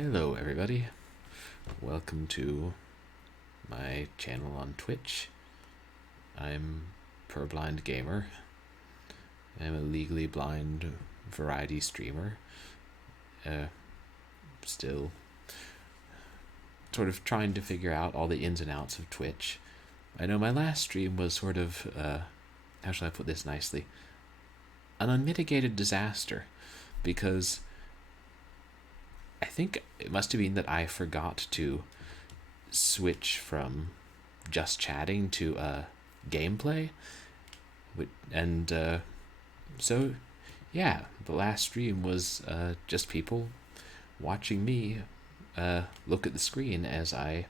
Hello everybody, welcome to my channel on Twitch. I'm Purblind Gamer. I'm a legally blind variety streamer. Still sort of trying to figure out all the ins and outs of Twitch. I know my last stream was sort of, how shall I put this nicely, an unmitigated disaster, because I think it must have been that I forgot to switch from just chatting to gameplay. And so, yeah, the last stream was just people watching me look at the screen as I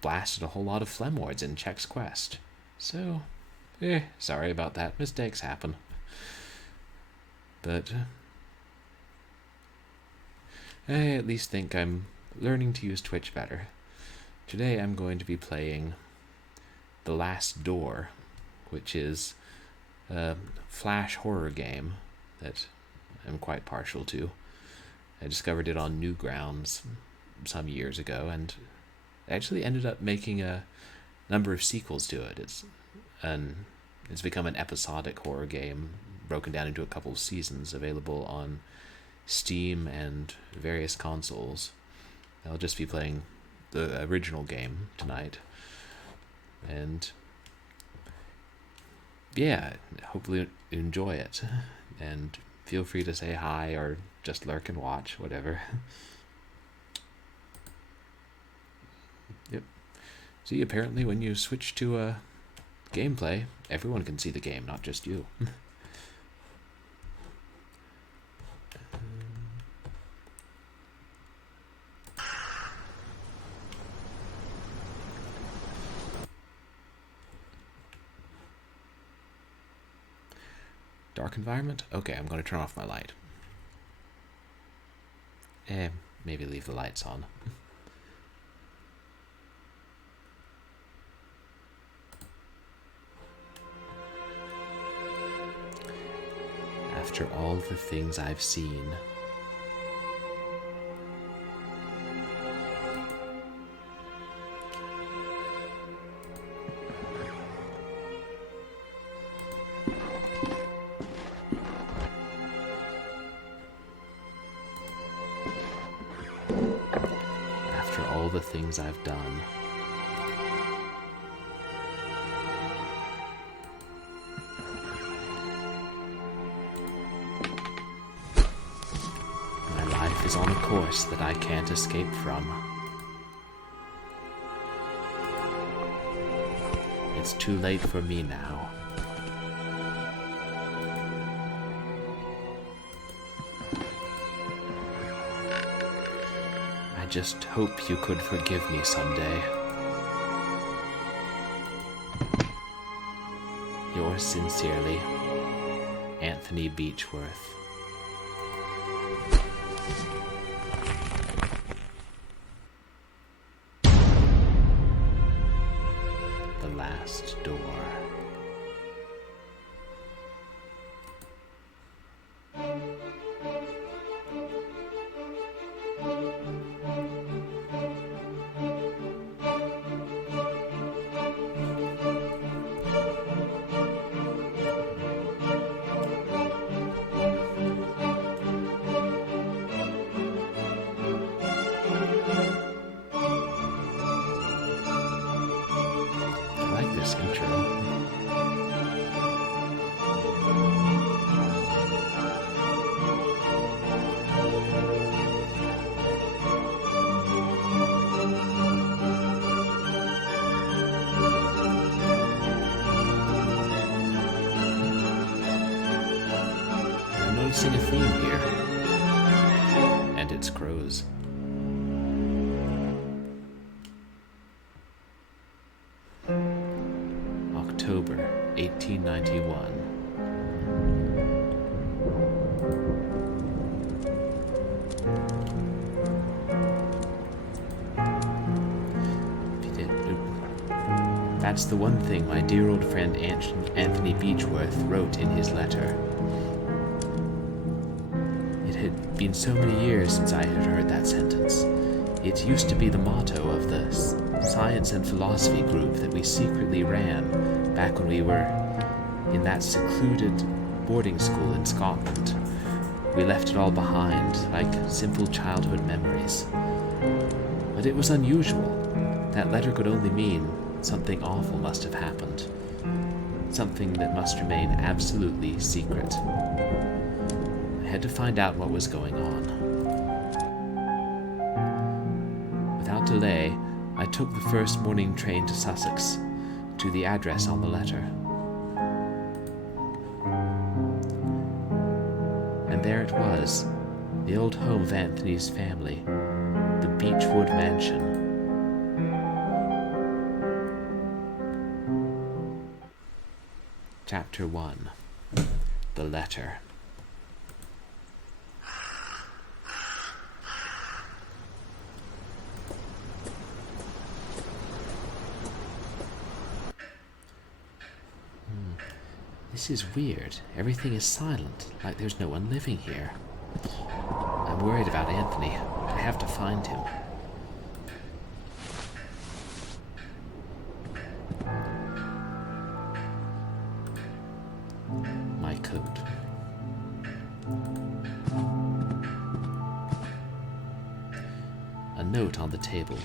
blasted a whole lot of Flemwards in Chex Quest. So, sorry about that. Mistakes happen. But I at least think I'm learning to use Twitch better. Today I'm going to be playing The Last Door, which is a flash horror game that I'm quite partial to. I discovered it on Newgrounds some years ago, and I actually ended up making a number of sequels to it. It's become an episodic horror game, broken down into a couple of seasons, available on Steam and various consoles. I'll just be playing the original game tonight. And yeah, hopefully you enjoy it. And feel free to say hi or just lurk and watch, whatever. Yep. See, apparently when you switch to gameplay, everyone can see the game, not just you. Dark environment? Okay, I'm going to turn off my light. Maybe leave the lights on. After all the things I've seen. After all the things I've done. My life is on a course that I can't escape from. It's too late for me now. I just hope you could forgive me someday. Yours sincerely, Anthony Beechworth. The Last Door. I like this intro. I'm noticing a theme here, and it's crows. October 1891. That's the one thing my dear old friend Anthony Beechworth wrote in his letter. It had been so many years since I had heard that sentence. It used to be the motto of the science and philosophy group that we secretly ran back when we were in that secluded boarding school in Scotland. We left it all behind, like simple childhood memories. But it was unusual. That letter could only mean something awful must have happened. Something that must remain absolutely secret. I had to find out what was going on. Without delay, I took the first morning train to Sussex, to the address on the letter. And there it was, the old home of Anthony's family, the Beechwood Mansion. Chapter 1. The Letter. This is weird. Everything is silent, like there's no one living here. I'm worried about Anthony. I have to find him. My coat. A note on the table.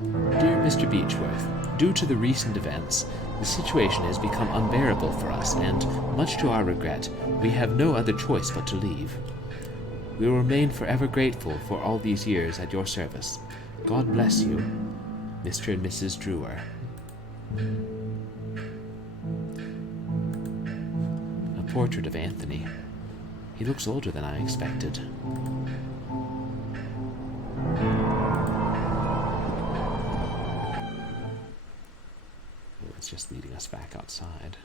Dear Mr. Beechworth, due to the recent events, the situation has become unbearable for us, and, much to our regret, we have no other choice but to leave. We will remain forever grateful for all these years at your service. God bless you, Mr. and Mrs. Drewer. A portrait of Anthony. He looks older than I expected. It's just leading us back outside.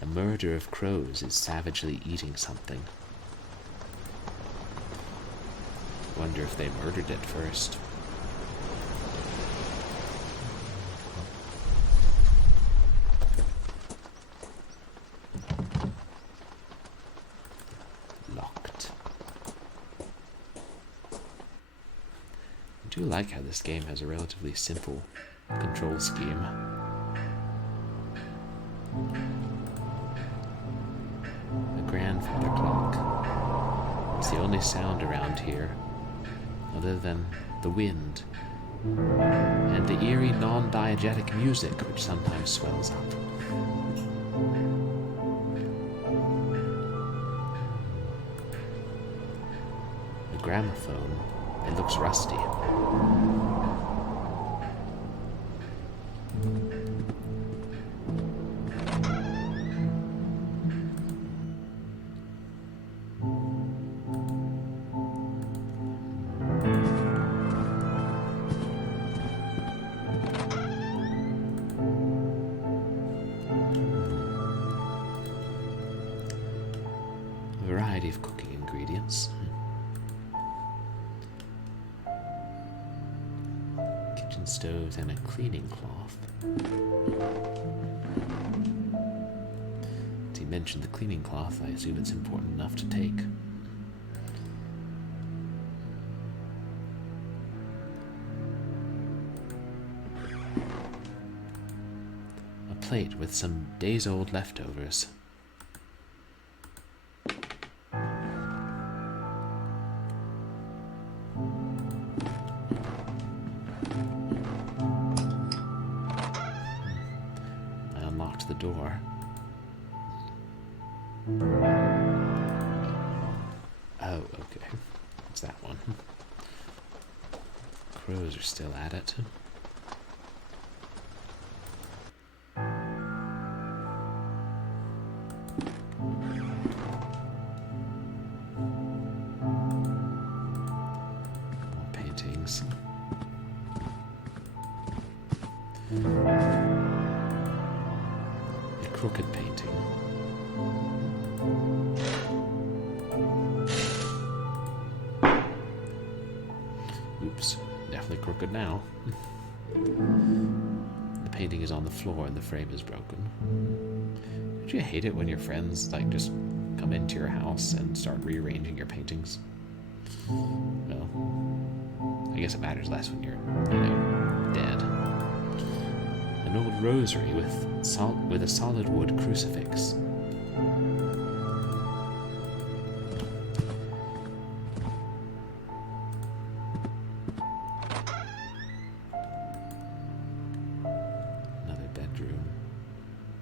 A murder of crows is savagely eating something. Wonder if they murdered it first. I do like how this game has a relatively simple control scheme. A grandfather clock. It's the only sound around here, other than the wind, and the eerie non-diegetic music which sometimes swells up. The gramophone. It looks rusty. A variety of cooking ingredients. Stoves and a cleaning cloth. As he mentioned the cleaning cloth, I assume it's important enough to take. A plate with some days-old leftovers. The door. Oh, okay. It's that one. Crows are still at it. More paintings. Crooked painting. Oops, definitely crooked now. The painting is on the floor and the frame is broken. Don't you hate it when your friends, like, just come into your house and start rearranging your paintings? Well, I guess it matters less when you're, dead. An old rosary with a solid wood crucifix. Another bedroom.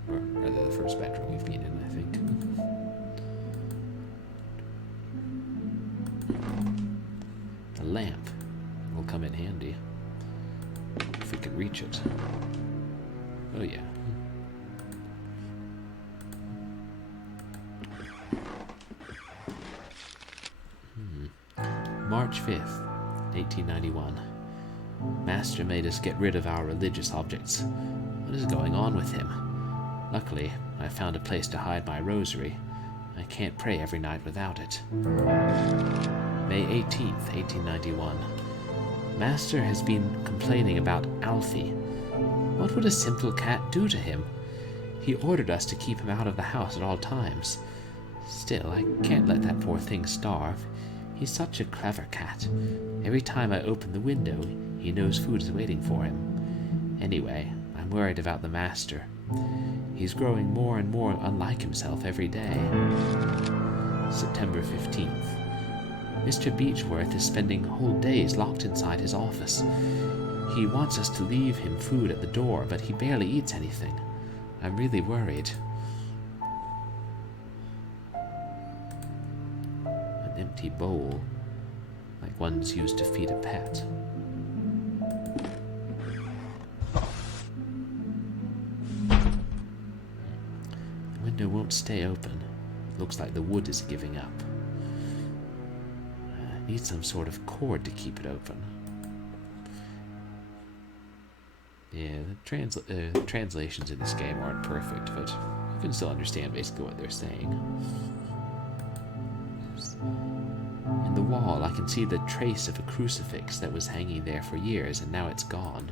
Or rather, the first bedroom we've been in, I think. A lamp will come in handy if we can reach it. Oh yeah. March 5th, 1891. Master made us get rid of our religious objects. What is going on with him? Luckily, I found a place to hide my rosary. I can't pray every night without it. May 18th, 1891. Master has been complaining about Alfie. What would a simple cat do to him? He ordered us to keep him out of the house at all times. Still, I can't let that poor thing starve. He's such a clever cat. Every time I open the window, he knows food is waiting for him. Anyway, I'm worried about the master. He's growing more and more unlike himself every day. September 15th. Mr. Beechworth is spending whole days locked inside his office. He wants us to leave him food at the door, but he barely eats anything. I'm really worried. An empty bowl, like one's used to feed a pet. The window won't stay open. Looks like the wood is giving up. Need some sort of cord to keep it open. Yeah, the translations in this game aren't perfect, but you can still understand basically what they're saying. In the wall, I can see the trace of a crucifix that was hanging there for years, and now it's gone.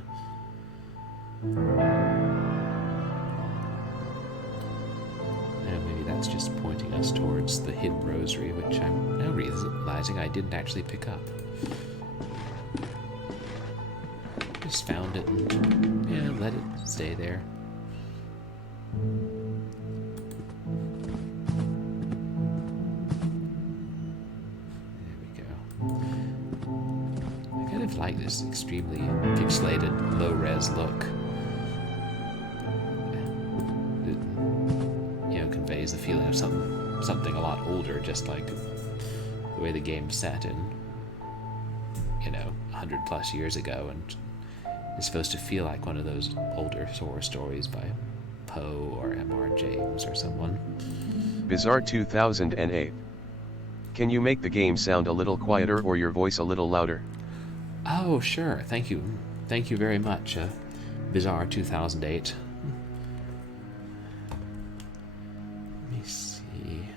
Maybe that's just pointing us towards the hidden rosary, which I'm now realizing I didn't actually pick up. Just found it and, yeah, let it stay there. There we go. I kind of like this extremely pixelated, low-res look. It, conveys the feeling of something a lot older, just like the way the game's set in, 100 plus years ago, and it's supposed to feel like one of those older horror stories by Poe or M.R. James or someone. Bizarre 2008. Can you make the game sound a little quieter or your voice a little louder? Oh, sure. Thank you. Thank you very much, Bizarre 2008. Let me see.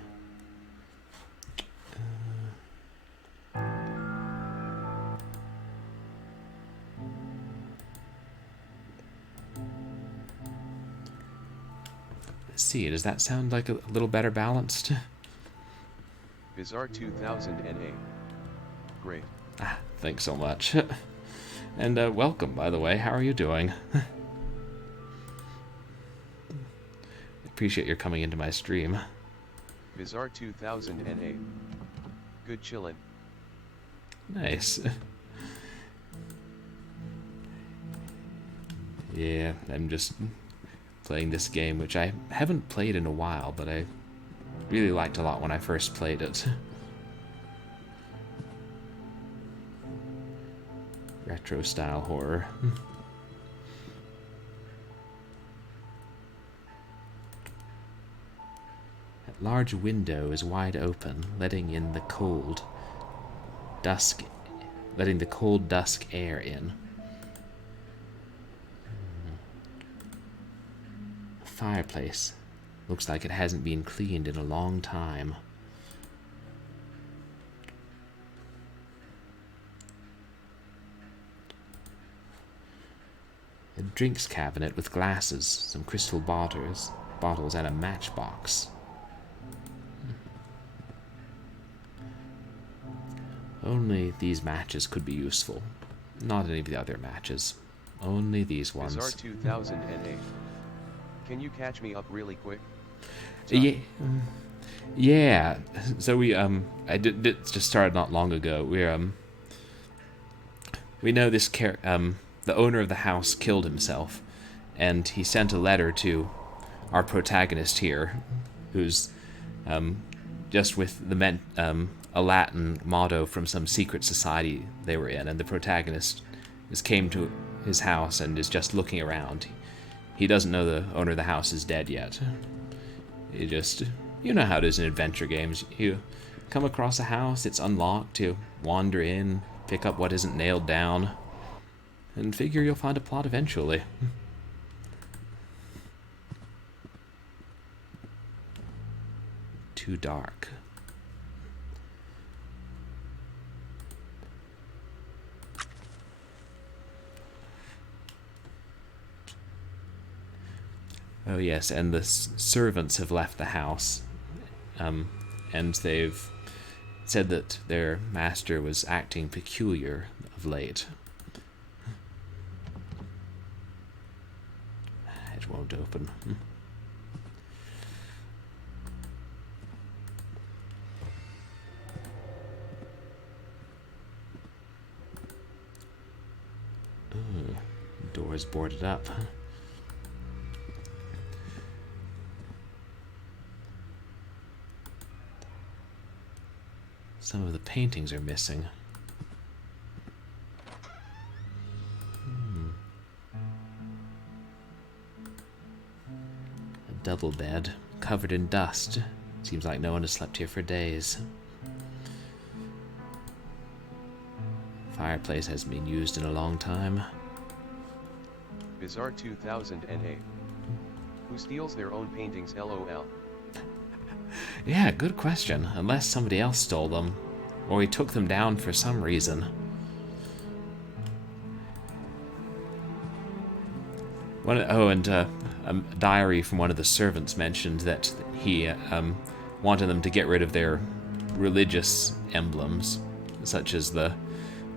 Let's see. Does that sound like a little better balanced? Bizarre 2008. Great. Thanks so much. And welcome, by the way. How are you doing? Appreciate your coming into my stream. Bizarre 2008. Good chillin'. Nice. Yeah, I'm just playing this game, which I haven't played in a while, but I really liked a lot when I first played it. Retro style horror. That large window is wide open, letting the cold dusk air in. The fireplace looks like it hasn't been cleaned in a long time. a drinks cabinet with glasses, some crystal bottles, and a matchbox. Only these matches could be useful. Not any of the other matches. Only these ones. Bizarre 2008. Can you catch me up really quick? Yeah. Yeah. So I did just started not long ago. We know this the owner of the house killed himself, and he sent a letter to our protagonist here, who's just with a Latin motto from some secret society they were in, and the protagonist came to his house and is just looking around. He doesn't know the owner of the house is dead yet. He just, you know how it is in adventure games. You come across a house, it's unlocked, you wander in, pick up what isn't nailed down, and figure you'll find a plot eventually. Too dark. Oh yes, and the servants have left the house, and they've said that their master was acting peculiar of late. It won't open. Ooh, door's boarded up. Some of the paintings are missing. A double bed, covered in dust. Seems like no one has slept here for days. Fireplace hasn't been used in a long time. Bizarre 2008. Who steals their own paintings, LOL? Yeah, good question. Unless somebody else stole them, or he took them down for some reason. A diary from one of the servants mentioned that he wanted them to get rid of their religious emblems, such as the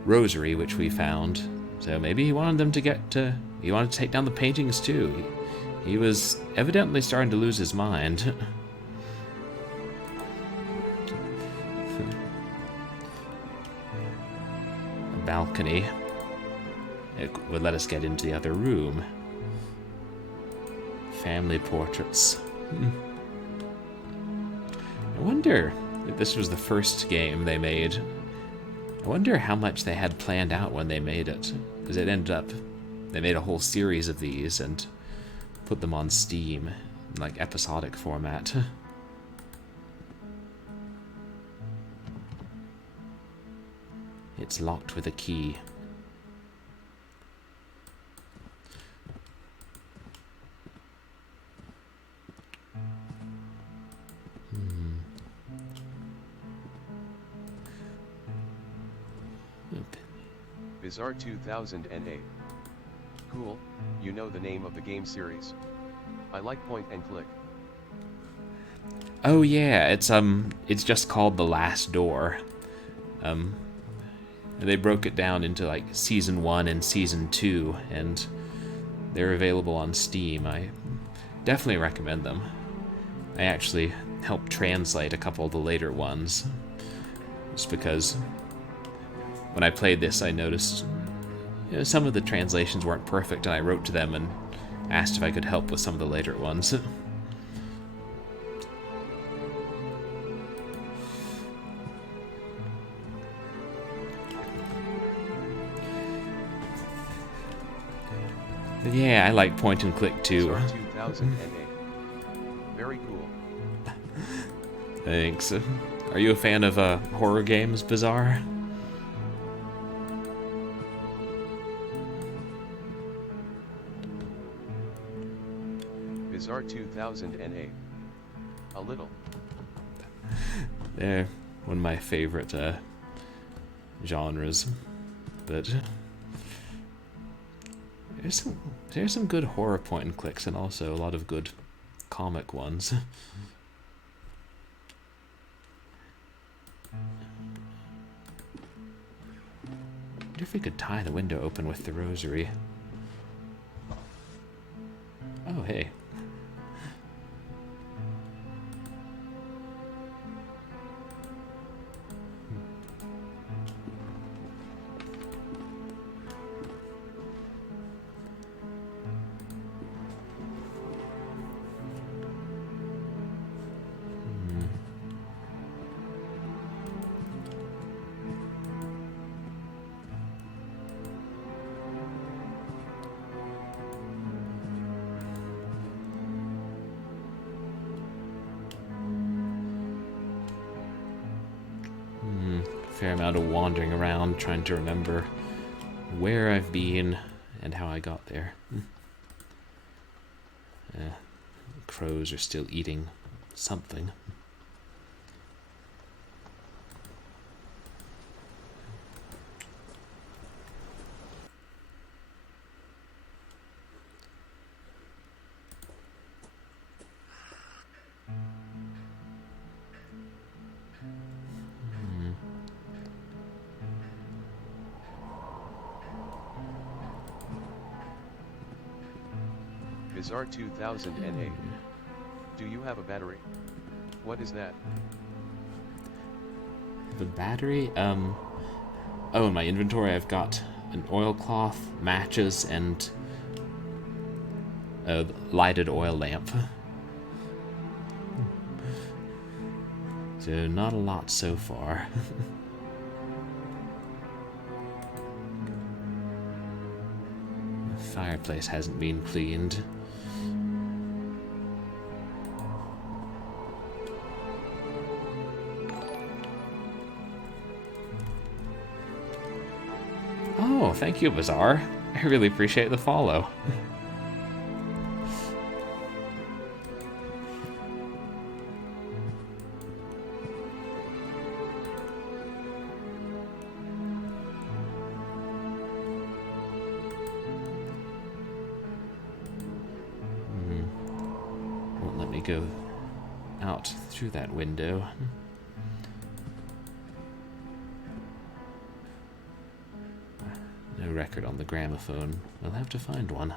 rosary, which we found. So maybe he wanted them he wanted to take down the paintings too. He was evidently starting to lose his mind. Balcony. It would let us get into the other room. Family portraits. I wonder if this was the first game they made. I wonder how much they had planned out when they made it. Because it ended up, they made a whole series of these and put them on Steam in like episodic format. It's locked with a key. Bizarre 2008. Cool, you know the name of the game series. I like point and click. Oh yeah, it's just called The Last Door. They broke it down into like Season 1 and Season 2, and they're available on Steam. I definitely recommend them. I actually helped translate a couple of the later ones, just because when I played this I noticed some of the translations weren't perfect, and I wrote to them and asked if I could help with some of the later ones. Yeah, I like point and click too. 2008. Very cool. Thanks. Are you a fan of horror games, Bizarre? Bizarre 2008. A little. They're one of my favorite genres, but There's some good horror point and clicks, and also a lot of good comic ones. I wonder if we could tie the window open with the rosary. Oh, hey. Fair amount of wandering around trying to remember where I've been and how I got there. Crows are still eating something. Bizarre 2008. Do you have a battery? What is that? The battery? Oh, in my inventory I've got an oilcloth, matches, and a lighted oil lamp. So not a lot so far. The fireplace hasn't been cleaned. Oh, thank you, Bazaar. I really appreciate the follow. Won't let me go out through that window. No record on the gramophone. We'll have to find one.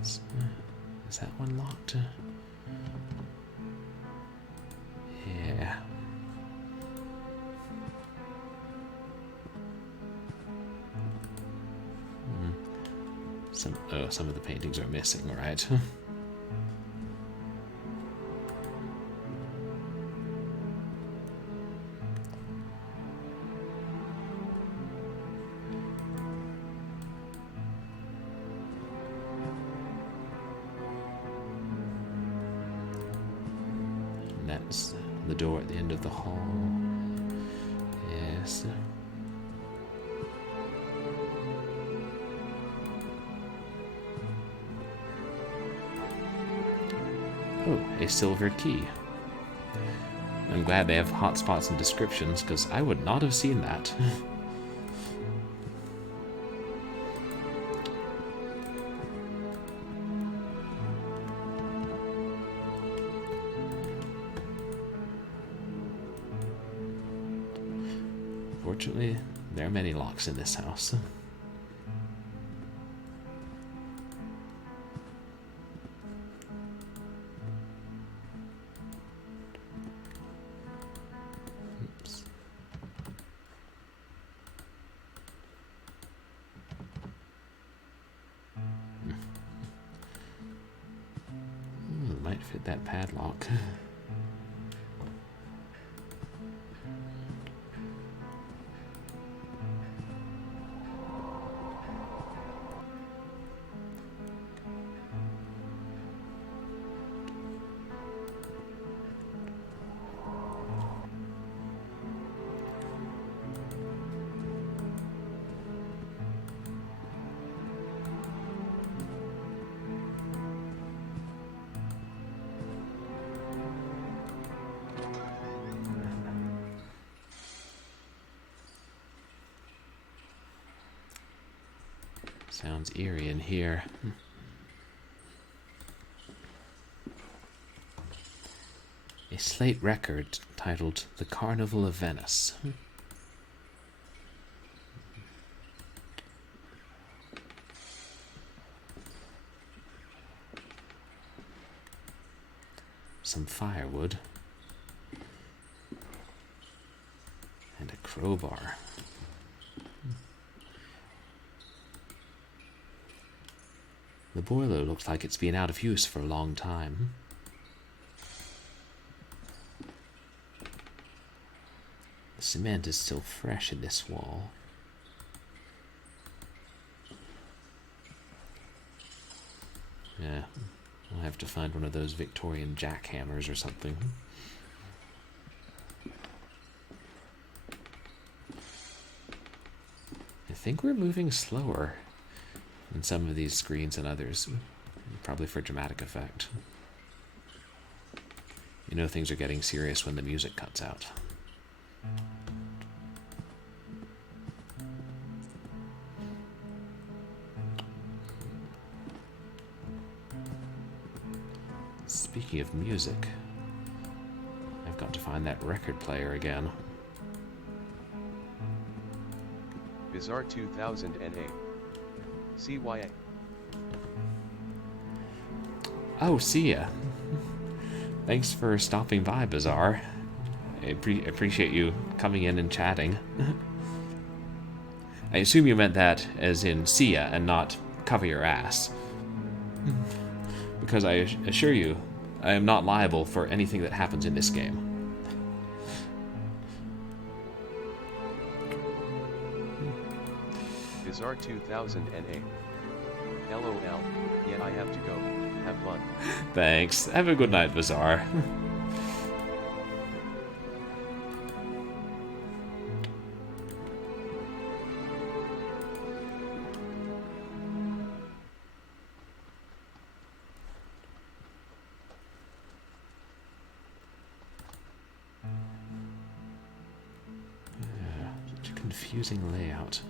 Is that one locked? Yeah. Some of the paintings are missing, right? And that's the door at the end of the hall. Yes. Oh, a silver key. I'm glad they have hotspots and descriptions, because I would not have seen that. Fortunately, there are many locks in this house. Might fit that padlock. Sounds eerie in here. A slate record titled The Carnival of Venice. Some firewood. And a crowbar. The boiler looks like it's been out of use for a long time. The cement is still fresh in this wall. Yeah, I'll have to find one of those Victorian jackhammers or something. I think we're moving slower in some of these screens than others, probably for dramatic effect. You know things are getting serious when the music cuts out. Speaking of music, I've got to find that record player again. Bizarre 2008. CYA. Oh, see ya. Thanks for stopping by, Bizarre. I appreciate you coming in and chatting. I assume you meant that as in see ya and not cover your ass. Because I assure you, I am not liable for anything that happens in this game. Bizarre 2008. LOL, yeah, I have to go. Have fun. Thanks. Have a good night, Bizarre. Such a confusing layout.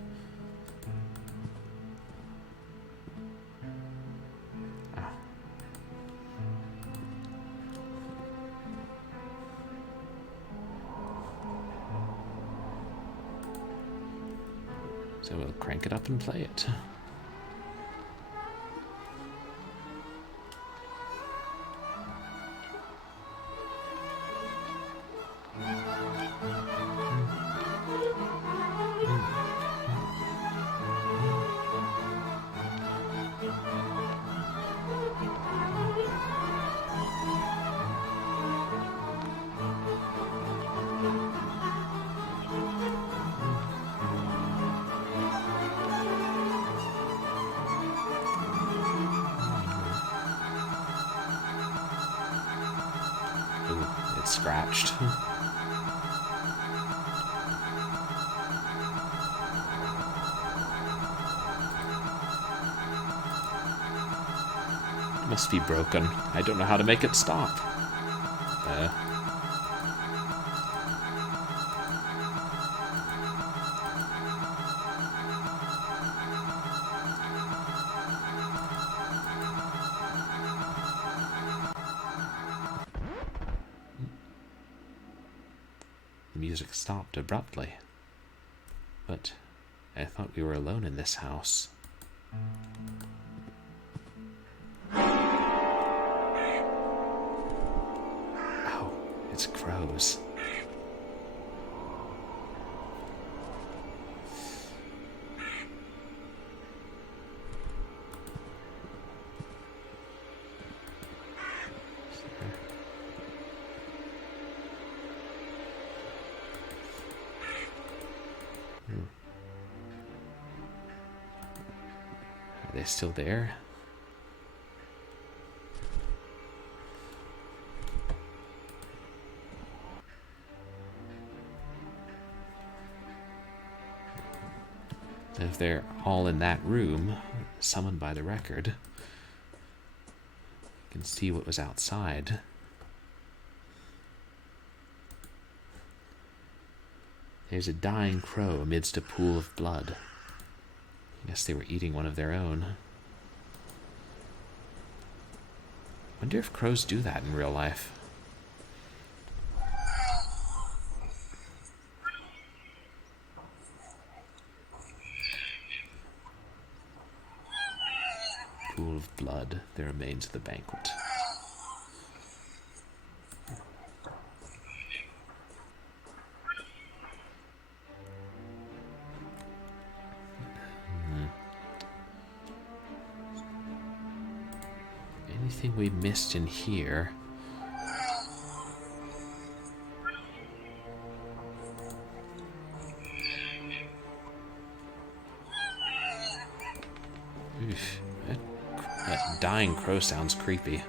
So we'll crank it up and play it. Scratched. It must be broken. I don't know how to make it stop. The music stopped abruptly. But I thought we were alone in this house. Oh, it's crows. Are they still there? If they're all in that room, summoned by the record, you can see what was outside. There's a dying crow amidst a pool of blood. Guess they were eating one of their own. Wonder if crows do that in real life. Pool of blood, the remains of the banquet. Anything we missed in here? Oof, that dying crow sounds creepy.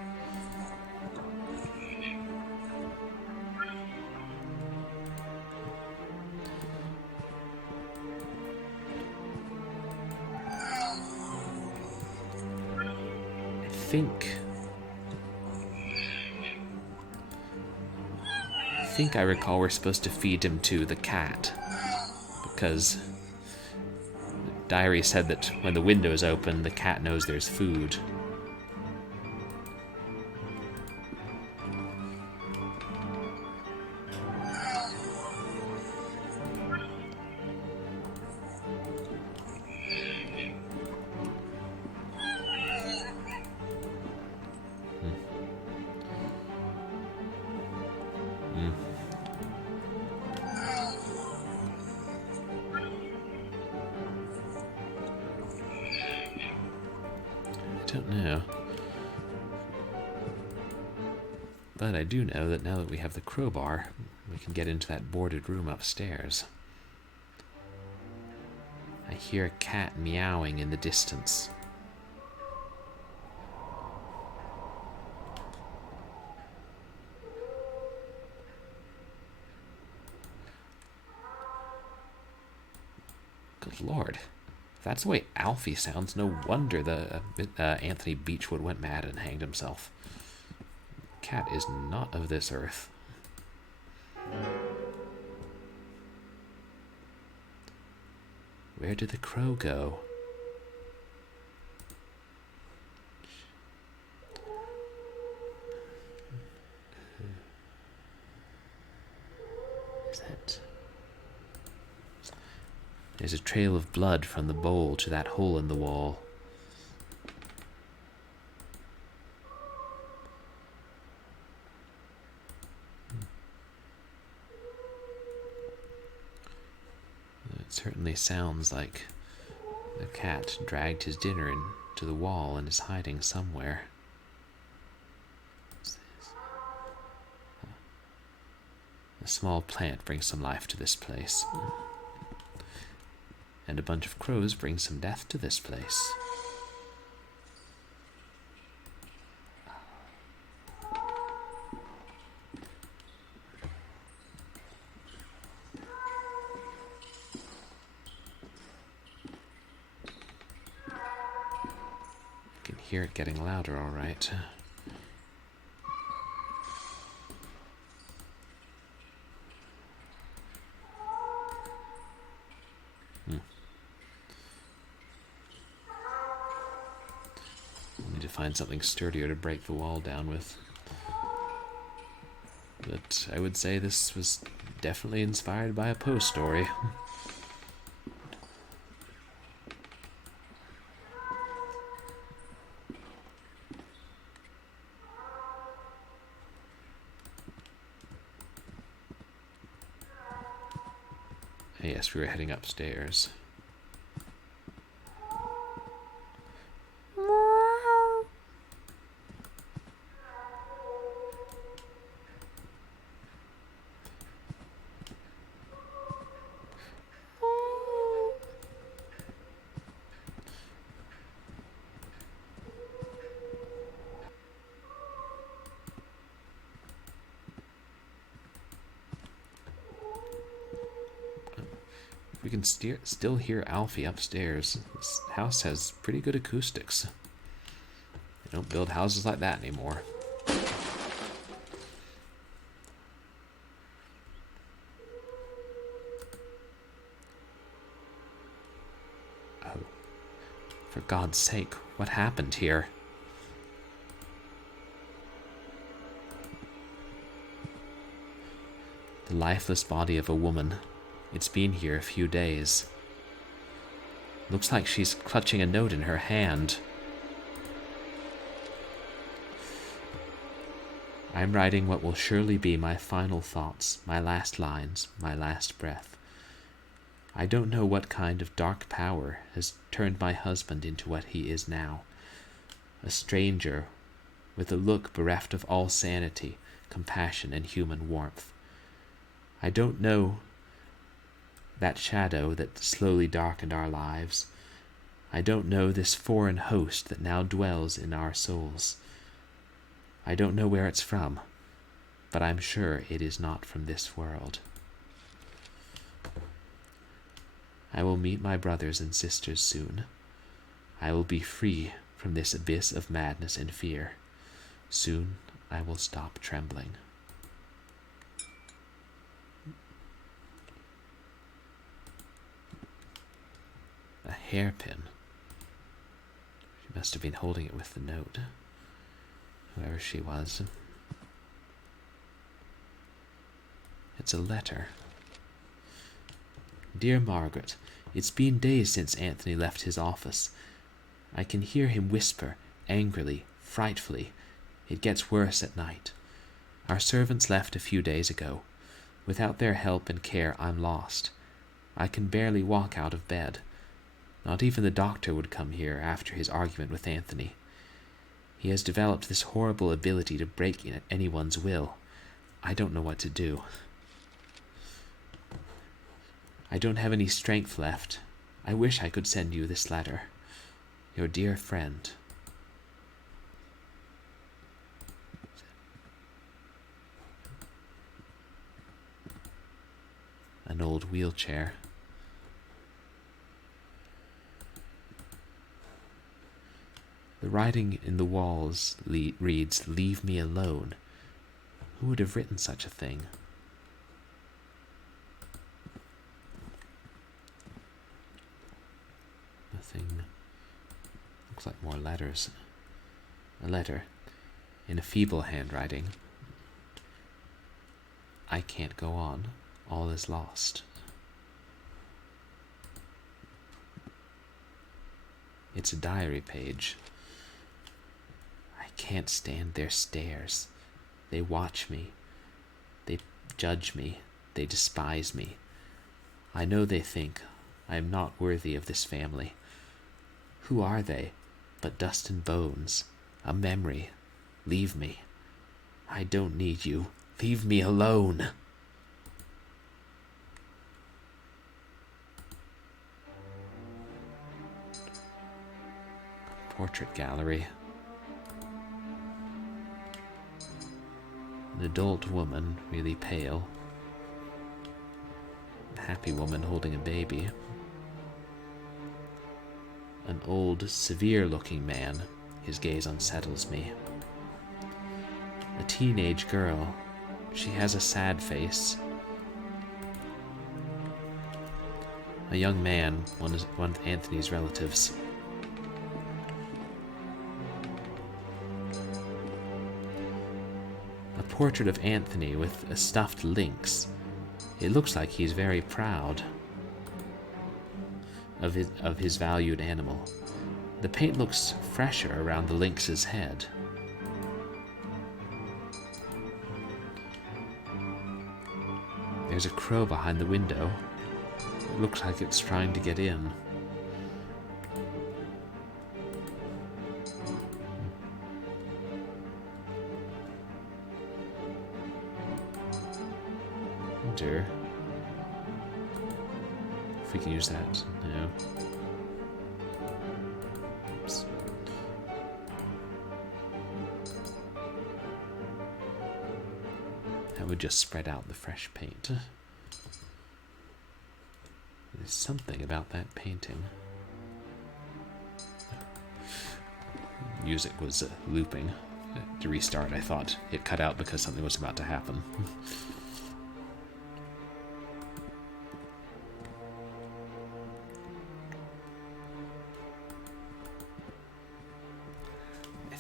I think I recall we're supposed to feed him to the cat, because the diary said that when the window's open, the cat knows there's food. I don't know. But I do know that now that we have the crowbar, we can get into that boarded room upstairs. I hear a cat meowing in the distance. Good Lord. If that's the way Alfie sounds, no wonder the Anthony Beechwood went mad and hanged himself. Cat is not of this earth. Where did the crow go? Is that... There's a trail of blood from the bowl to that hole in the wall. It certainly sounds like the cat dragged his dinner into the wall and is hiding somewhere. What's this? A small plant brings some life to this place. And a bunch of crows bring some death to this place. I can hear it getting louder, all right. Find something sturdier to break the wall down with. But I would say this was definitely inspired by a Poe story. Yes, we were heading upstairs. We can still hear Alfie upstairs. This house has pretty good acoustics. They don't build houses like that anymore. Oh. For God's sake, what happened here? The lifeless body of a woman. It's been here a few days. Looks like she's clutching a note in her hand. I'm writing what will surely be my final thoughts, my last lines, my last breath. I don't know what kind of dark power has turned my husband into what he is now. A stranger with a look bereft of all sanity, compassion, and human warmth. I don't know that shadow that slowly darkened our lives. I don't know this foreign host that now dwells in our souls. I don't know where it's from, but I'm sure it is not from this world. I will meet my brothers and sisters soon. I will be free from this abyss of madness and fear. Soon I will stop trembling. A hairpin. She must have been holding it with the note. Whoever she was. It's a letter. Dear Margaret, it's been days since Anthony left his office. I can hear him whisper, angrily, frightfully. It gets worse at night. Our servants left a few days ago. Without their help and care, I'm lost. I can barely walk out of bed. Not even the doctor would come here after his argument with Anthony. He has developed this horrible ability to break in anyone's will. I don't know what to do. I don't have any strength left. I wish I could send you this letter. Your dear friend. An old wheelchair. The writing in the walls reads, "Leave me alone." Who would have written such a thing? Nothing. Looks like more letters. A letter in a feeble handwriting. I can't go on. All is lost. It's a diary page. I can't stand their stares. They watch me. They judge me. They despise me. I know they think I am not worthy of this family. Who are they but dust and bones, a memory? Leave me. I don't need you. Leave me alone. Portrait gallery. An adult woman, really pale. A happy woman holding a baby. An old, severe-looking man. His gaze unsettles me. A teenage girl. She has a sad face. A young man, one of Anthony's relatives. A portrait of Anthony with a stuffed lynx. It looks like he's very proud of his valued animal. The paint looks fresher around the lynx's head. There's a crow behind the window. It looks like it's trying to get in. Enter. If we can use that. No. Oops. That would just spread out the fresh paint. There's something about that painting. Music was looping. To restart, I thought it cut out because something was about to happen.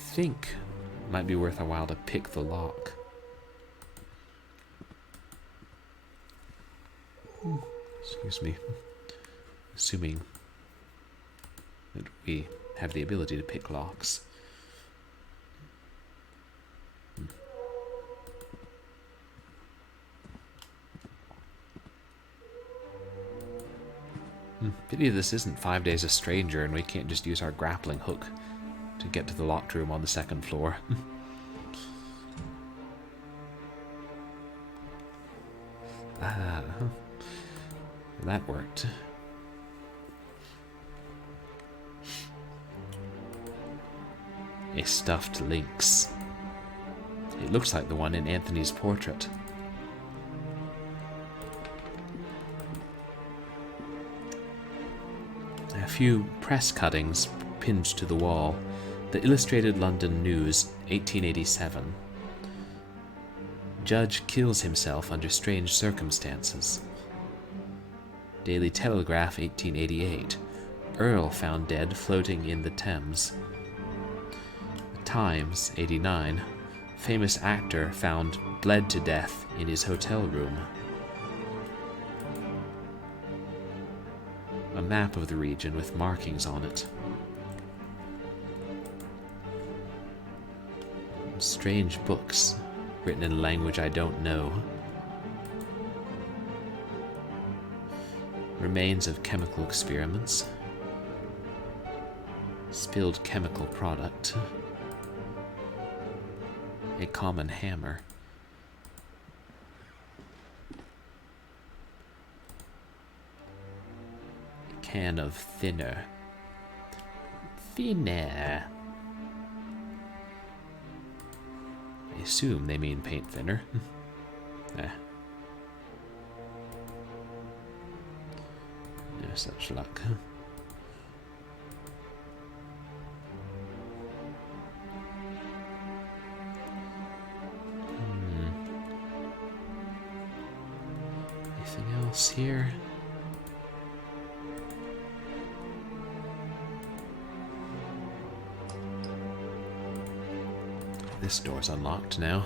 think it might be worth a while to pick the lock. Excuse me. Assuming that we have the ability to pick locks. Pity this isn't 5 Days a Stranger and we can't just use our grappling hook to get to the locked room on the second floor. That worked. A stuffed lynx. It looks like the one in Anthony's portrait. A few press cuttings pinned to the wall. The Illustrated London News, 1887. Judge kills himself under strange circumstances. Daily Telegraph, 1888. Earl found dead floating in the Thames. The Times, 89. Famous actor found bled to death in his hotel room. A map of the region with markings on it. Strange books, written in a language I don't know. Remains of chemical experiments. Spilled chemical product. A common hammer. A can of thinner. Thinner. I assume they mean paint thinner. No such luck. Anything else here? This door's unlocked now.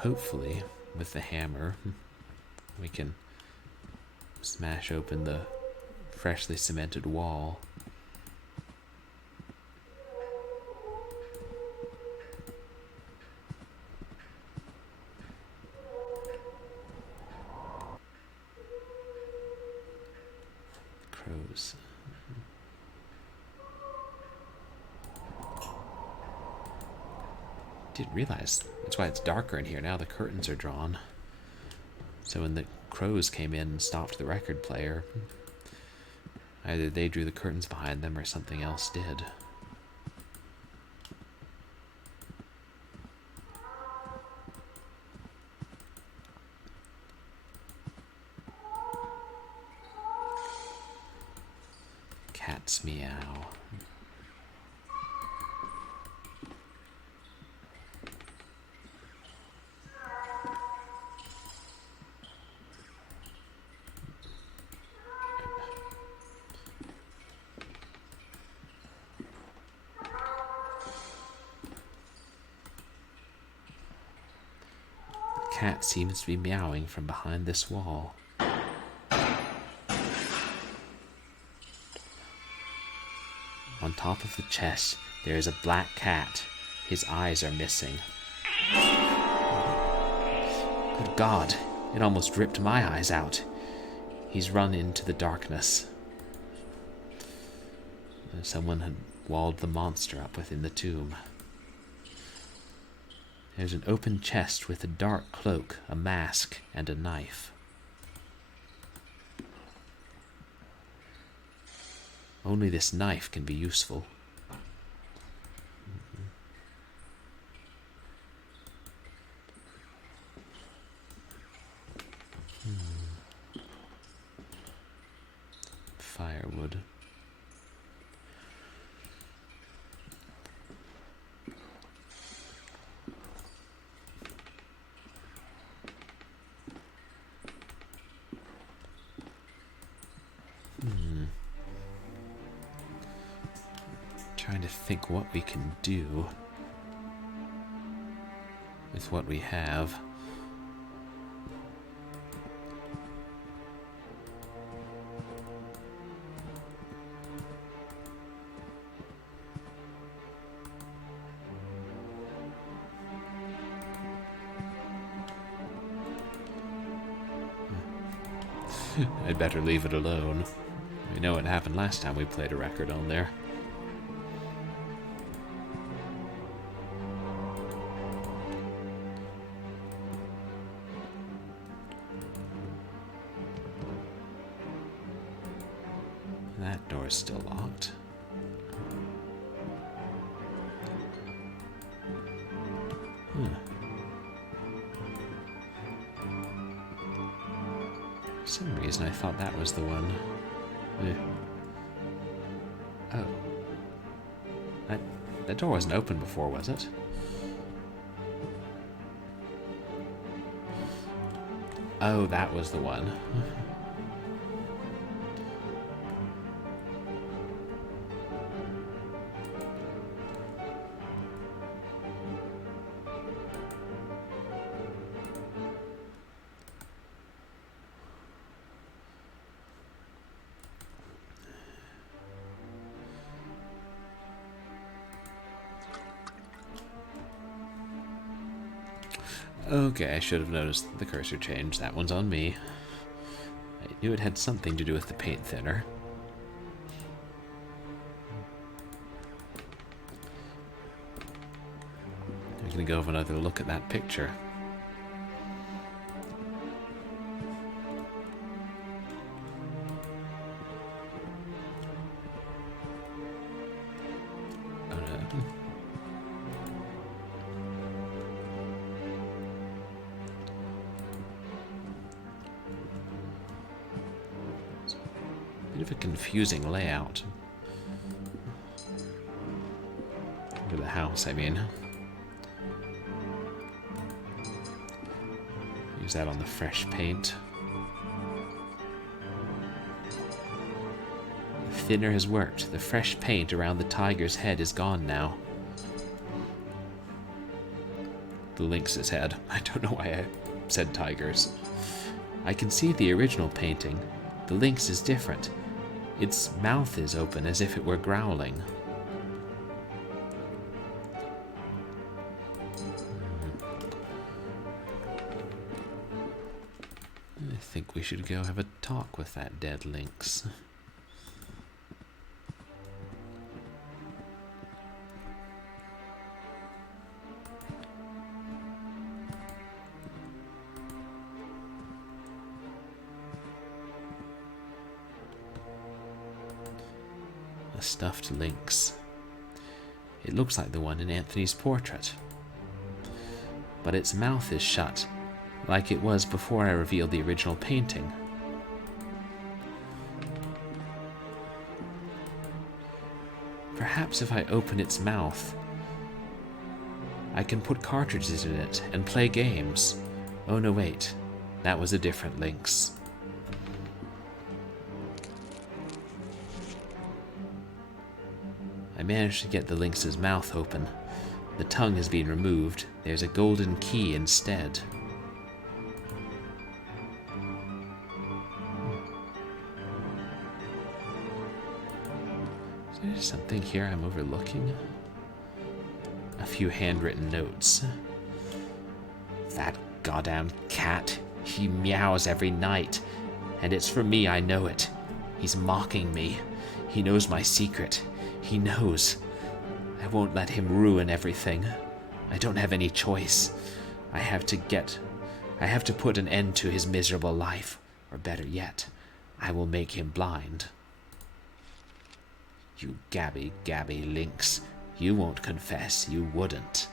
Hopefully, with the hammer, we can smash open the freshly cemented wall. Crows. Didn't realize that's why it's darker in here now. The curtains are drawn. So when the crows came in and stopped the record player, either they drew the curtains behind them or something else did. Cats meow. Cat seems to be meowing from behind this wall. On top of the chest, there is a black cat. His eyes are missing. Good God, it almost ripped my eyes out. He's run into the darkness. Someone had walled the monster up within the tomb. There's an open chest with a dark cloak, a mask, and a knife. Only this knife can be useful. Firewood. trying to think what we can do with what we have. I'd better leave it alone. We know what happened last time we played a record on there. That door's still locked. For some reason I thought that was the one. Oh. That door wasn't open before, was it? Oh, that was the one. Okay, I should have noticed the cursor change. That one's on me. I knew it had something to do with the paint thinner. I'm gonna go have another look at that picture. Oh no. Bit of a confusing layout. For the house, I mean. Use that on the fresh paint. The thinner has worked. The fresh paint around the tiger's head is gone now. The lynx's head. I don't know why I said tigers. I can see the original painting. The lynx is different. Its mouth is open as if it were growling. I think we should go have a talk with that dead lynx. A stuffed lynx. It looks like the one in Anthony's portrait. But its mouth is shut, like it was before I revealed the original painting. Perhaps if I open its mouth, I can put cartridges in it and play games. Oh no, wait. That was a different lynx. I managed to get the lynx's mouth open. The tongue has been removed. There's a golden key instead. Is there something here I'm overlooking? A few handwritten notes. That goddamn cat. He meows every night. And it's for me, I know it. He's mocking me. He knows my secret. He knows. I won't let him ruin everything. I don't have any choice. I have to put an end to his miserable life. Or better yet, I will make him blind. You gabby lynx. You won't confess. You wouldn't.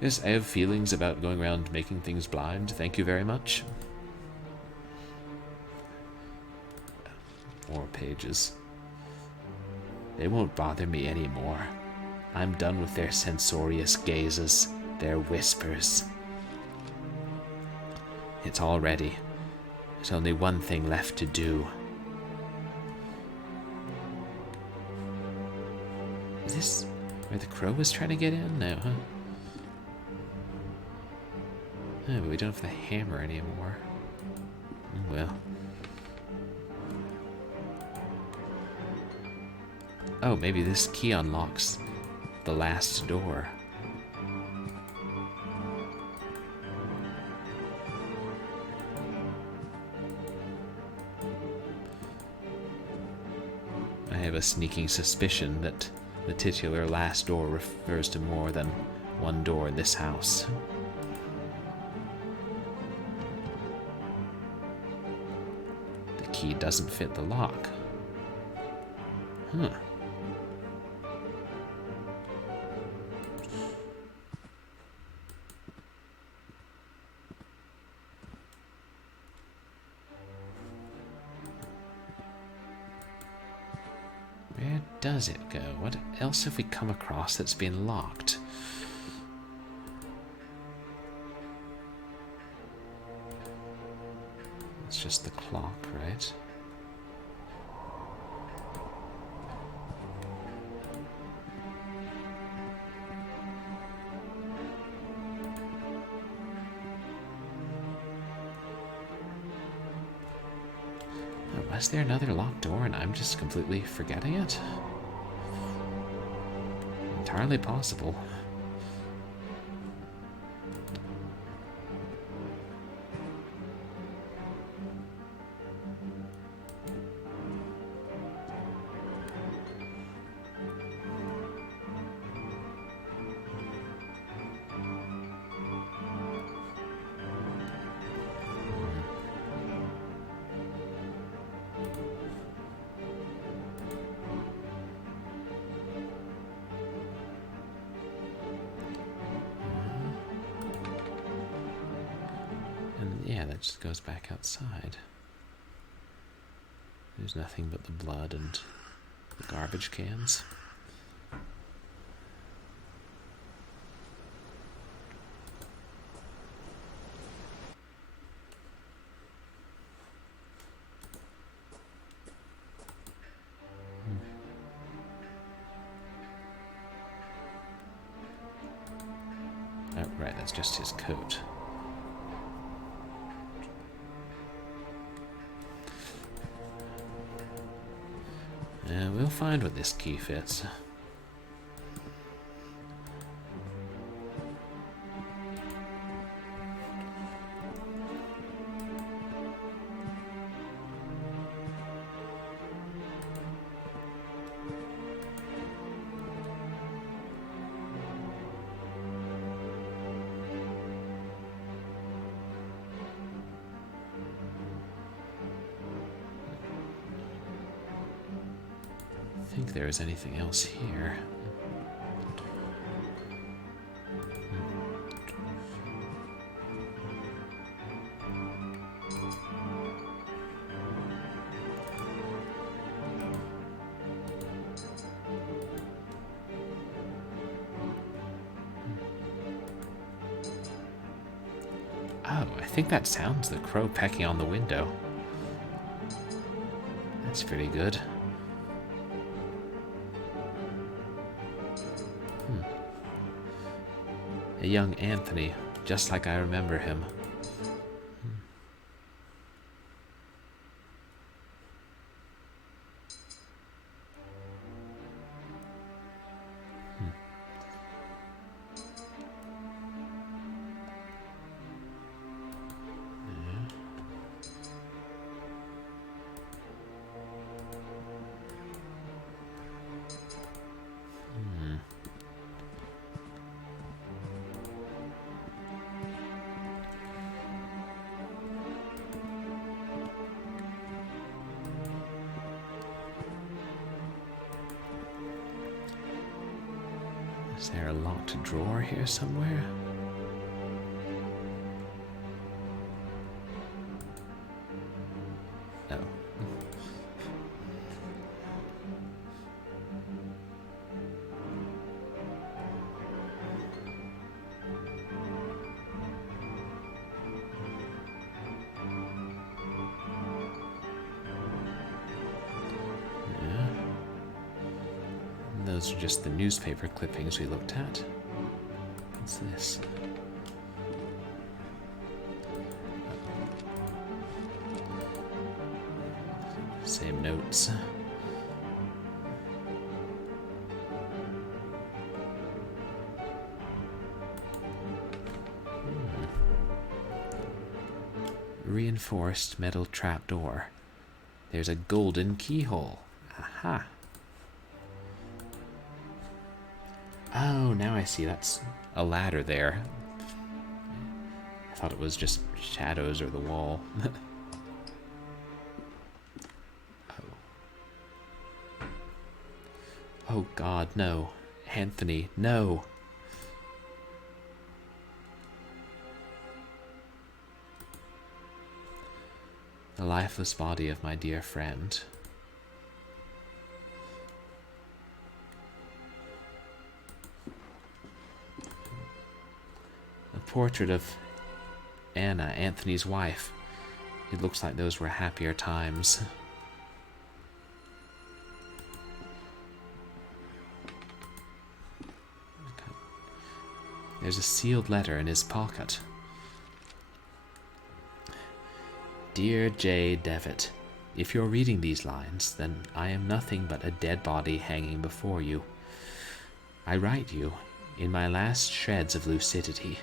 Yes, I have feelings about going around making things blind. Thank you very much. More pages. They won't bother me anymore. I'm done with their censorious gazes, their whispers. It's all ready. There's only one thing left to do. Is this where the crow was trying to get in? No, huh? Oh, but we don't have the hammer anymore. Oh, well. Oh, maybe this key unlocks the last door. I have a sneaking suspicion that the titular last door refers to more than one door in this house. The key doesn't fit the lock. Huh. Where does it go? What else have we come across that's been locked? It's just the clock, right? Was there another locked door and I'm just completely forgetting it? Entirely possible. Yeah, that just goes back outside. There's nothing but the blood and the garbage cans. Oh, right, that's just his coat. We'll find what this key fits. I think there is anything else here. Oh, I think that sounds the crow pecking on the window. That's pretty good. A young Anthony, just like I remember him. Is there a locked drawer here somewhere? No. Those are just the newspaper clippings we looked at. What's this? Same notes. Reinforced metal trapdoor. There's a golden keyhole. Aha. Oh, now I see. That's a ladder there. I thought it was just shadows or the wall. Oh God, no. Anthony, no. The lifeless body of my dear friend. A portrait of Anna, Anthony's wife. It looks like those were happier times. There's a sealed letter in his pocket. Dear J. Devitt, if you're reading these lines, then I am nothing but a dead body hanging before you. I write you in my last shreds of lucidity.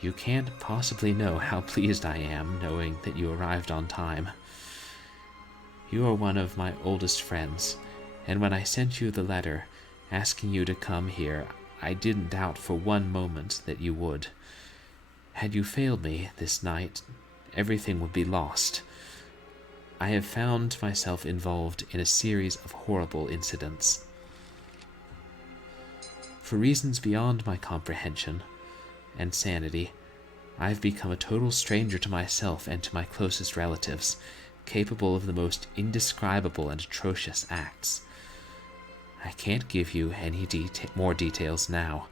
You can't possibly know how pleased I am knowing that you arrived on time. You are one of my oldest friends, and when I sent you the letter asking you to come here, I didn't doubt for one moment that you would. Had you failed me this night, everything would be lost. I have found myself involved in a series of horrible incidents. For reasons beyond my comprehension and sanity, I've become a total stranger to myself and to my closest relatives, capable of the most indescribable and atrocious acts. I can't give you any more details now.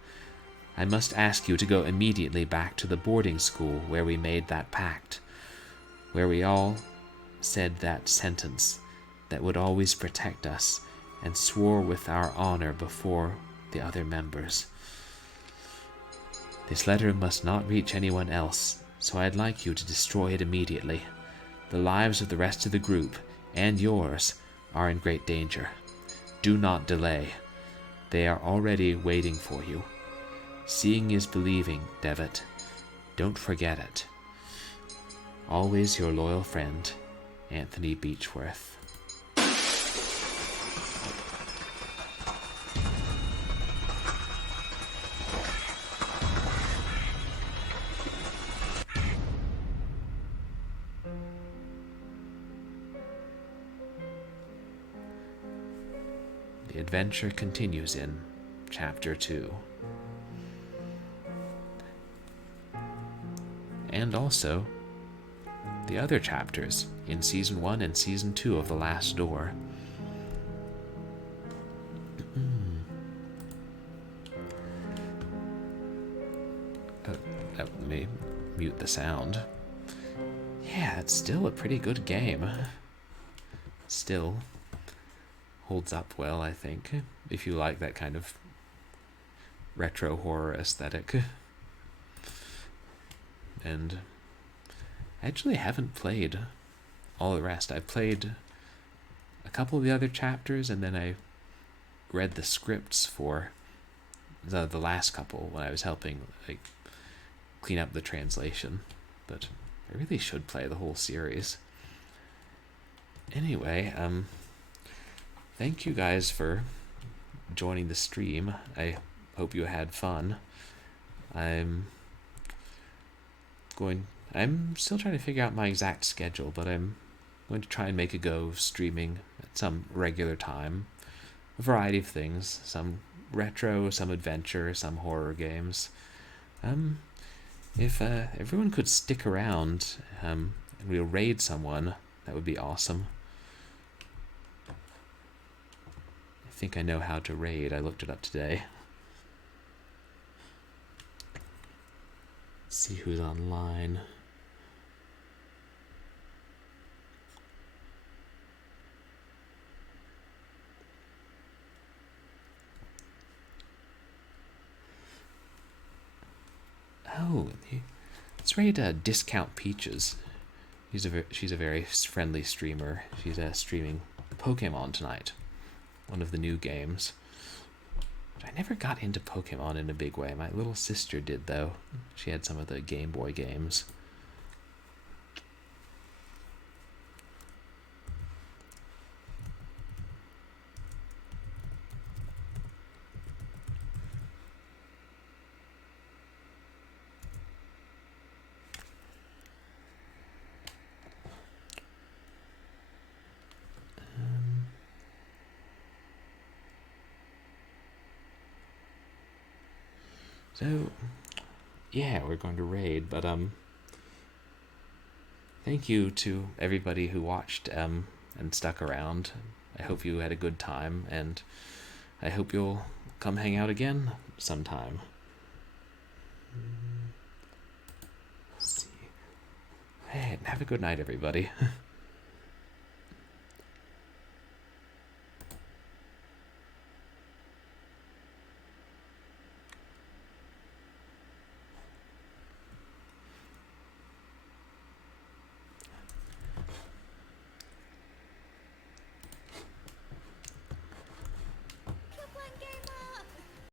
I must ask you to go immediately back to the boarding school where we made that pact, where we all said that sentence that would always protect us and swore with our honor before the other members. This letter must not reach anyone else, so I'd like you to destroy it immediately. The lives of the rest of the group, and yours, are in great danger. Do not delay. They are already waiting for you. Seeing is believing, Devitt. Don't forget it. Always your loyal friend, Anthony Beechworth. The adventure continues in Chapter 2. And also the other chapters in Season 1 and Season 2 of The Last Door. Let me mute the sound. Yeah, it's still a pretty good game. Still holds up well, I think, if you like that kind of retro horror aesthetic. And I actually haven't played all the rest. I've played a couple of the other chapters, and then I read the scripts for the last couple when I was helping clean up the translation. But I really should play the whole series. Anyway, thank you guys for joining the stream. I hope you had fun. I'm still trying to figure out my exact schedule, but I'm going to try and make a go of streaming at some regular time. A variety of things. Some retro, some adventure, some horror games. If everyone could stick around and we'll raid someone, that would be awesome. I think I know how to raid. I looked it up today. Let's see who's online. Oh, let's raid Discount Peaches. She's a very friendly streamer. She's streaming Pokemon tonight, one of the new games. I never got into Pokemon in a big way. My little sister did, though. She had some of the Game Boy games. So, yeah, we're going to raid, but thank you to everybody who watched and stuck around. I hope you had a good time, and I hope you'll come hang out again sometime. Let's see. Hey, have a good night, everybody.